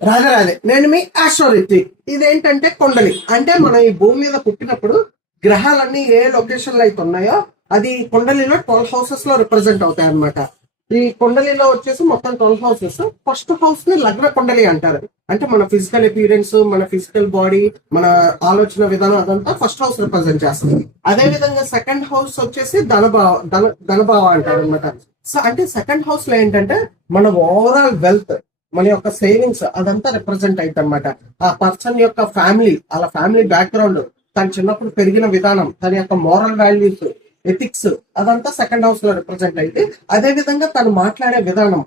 రాధే రాధే, నేను మీ ఆస్ట్రోరితి. ఇదేంటంటే కొండలి అంటే మనం ఈ భూమి మీద పుట్టినప్పుడు గ్రహాలన్నీ ఏ లొకేషన్ లో అయితే ఉన్నాయో అది కొండలిలో 12 హౌసెస్ లో రిప్రజెంట్ అవుతాయి అనమాట. ఈ కొండలిలో వచ్చేసి మొత్తం 12 హౌసెస్. ఫస్ట్ హౌస్ ని లగ్న కొండలి అంటారు. అంటే మన ఫిజికల్ అపీరెన్స్, మన ఫిజికల్ బాడీ, మన ఆలోచన విధానం అదంతా ఫస్ట్ హౌస్ రిప్రజెంట్ చేస్తుంది. అదే విధంగా సెకండ్ హౌస్ వచ్చేసి ధనభావ అంటారు అనమాట. సో అంటే సెకండ్ హౌస్ లో ఏంటంటే మన ఓవరాల్ వెల్త్, మన యొక్క సేవింగ్స్ అదంతా రిప్రజెంట్ అయితే అనమాట. ఆ పర్సన్ యొక్క ఫ్యామిలీ, అలా ఫ్యామిలీ బ్యాక్గ్రౌండ్, తను చిన్నప్పుడు పెరిగిన విధానం, తన యొక్క మోరల్ వాల్యూస్, ఎథిక్స్ అదంతా సెకండ్ హౌస్ లో రిప్రజెంట్ అయితే, అదే విధంగా తను మాట్లాడే విధానం,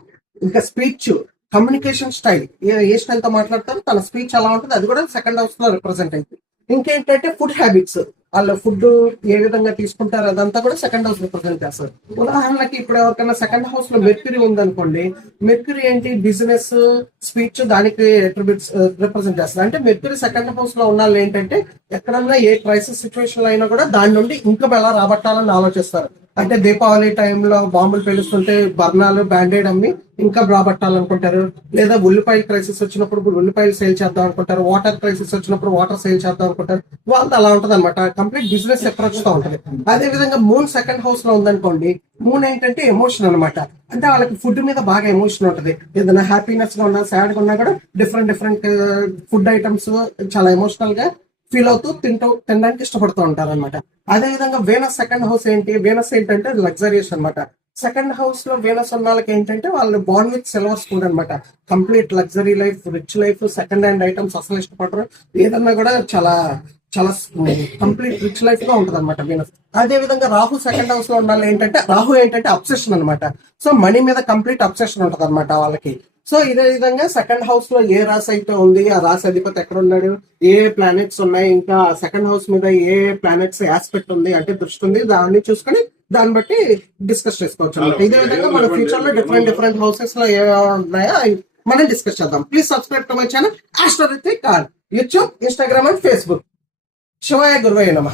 ఇంకా స్పీచ్, కమ్యూనికేషన్ స్టైల్, ఏ స్టైల్ తో మాట్లాడతారో తన స్పీచ్ ఎలా ఉంటుంది అది కూడా సెకండ్ హౌస్ లో రిప్రజెంట్ అయితే. ఇంకేంటంటే ఫుడ్ హ్యాబిట్స్, వాళ్ళ ఫుడ్ ఏ విధంగా తీసుకుంటారు అదంతా కూడా సెకండ్ హౌస్ రిప్రజెంట్ చేస్తారు. ఉదాహరణకి ఇప్పుడు ఎవరికైనా సెకండ్ హౌస్ లో మెర్క్యూరీ ఉందనుకోండి, మెర్క్యూరీ ఏంటి, బిజినెస్, స్పీచ్, దానికి అట్రిబ్యూట్స్ రిప్రజెంట్ చేస్తారు. అంటే మెర్క్యూరీ సెకండ్ హౌస్ లో ఉన్న వాళ్ళు ఏంటంటే ఎక్కడన్నా ఏ క్రైసిస్ సిచ్యువేషన్ లో అయినా కూడా దాని నుండి ఇంకా ఎలా రాబట్టాలని ఆలోచిస్తారు. అంటే దీపావళి టైంలో బాంబులు పేలుస్తుంటే బర్నాలు, బ్యాండేడ్ అమ్మి ఇంకా రాబట్టాలనుకుంటారు. లేదా ఉల్లిపాయల క్రైసిస్ వచ్చినప్పుడు ఉల్లిపాయలు సేల్ చేద్దాం అనుకుంటారు. వాటర్ క్రైసిస్ వచ్చినప్పుడు వాటర్ సేల్ చేద్దాం అనుకుంటారు. వాళ్ళతో అలా ఉంటది అనమాట. కంప్లీట్ బిజినెస్ అప్రోచ్ తో ఉంటది. అదే విధంగా మూన్ సెకండ్ హౌస్ లో ఉందనుకోండి, మూన్ ఏంటంటే ఎమోషన్ అనమాట. అంటే వాళ్ళకి ఫుడ్ మీద బాగా ఎమోషన్ ఉంటది. ఏదైనా హ్యాపీనెస్ గా ఉన్నా, సాడ్ గా ఉన్నా కూడా డిఫరెంట్ డిఫరెంట్ ఫుడ్ ఐటమ్స్ చాలా ఎమోషనల్ గా ఫీల్ అవుతూ తినడానికి ఇష్టపడుతూ ఉంటారు అనమాట. అదే విధంగా వీనస్ సెకండ్ హౌస్ ఏంటి, వీనస్ ఏంటంటే లగ్జరియస్ అనమాట. సెకండ్ హౌస్ లో వీనస్ ఉన్న వాళ్ళకి ఏంటంటే వాళ్ళు బాండ్ విత్ సిల్వర్ స్పూన్ అనమాట. Complete luxury life, rich life, second hand items అసలు ఇష్టపడరు. ఏదన్నా కూడా చాలా చాలా కంప్లీట్ రిచ్ లైఫ్ గా ఉంటది అనమాట వీనస్. అదే విధంగా రాహు సెకండ్ హౌస్ లో ఉన్న వాళ్ళు ఏంటంటే, రాహు ఏంటంటే అబ్సెషన్ అనమాట. సో మనీ మీద కంప్లీట్ అబ్సెషన్ ఉంటది అనమాట వాళ్ళకి. సో ఇదే విధంగా సెకండ్ హౌస్ లో ఏ రాశి అయితే ఉంది, ఆ రాశి అధిపతి ఎక్కడ ఉన్నాడు, ఏ ప్లానెట్స్ ఉన్నాయి, ఇంకా సెకండ్ హౌస్ మీద ఏ ప్లానెట్స్ ఆస్పెక్ట్ ఉంది అంటే దృష్టి ఉంది, దాన్ని చూసుకొని దాన్ని బట్టి డిస్కస్ చేసుకోవచ్చు అనమాట. ఇదే విధంగా మన ఫ్యూచర్ లో డిఫరెంట్ డిఫరెంట్ హౌసెస్ లో ఏ ఉన్నాయో మనం డిస్కస్ చేద్దాం. Please subscribe to my channel ఆస్ట్రోరితి కార్, యూట్యూబ్, ఇన్స్టాగ్రామ్ అండ్ ఫేస్బుక్. శివాయ గురువే నమః.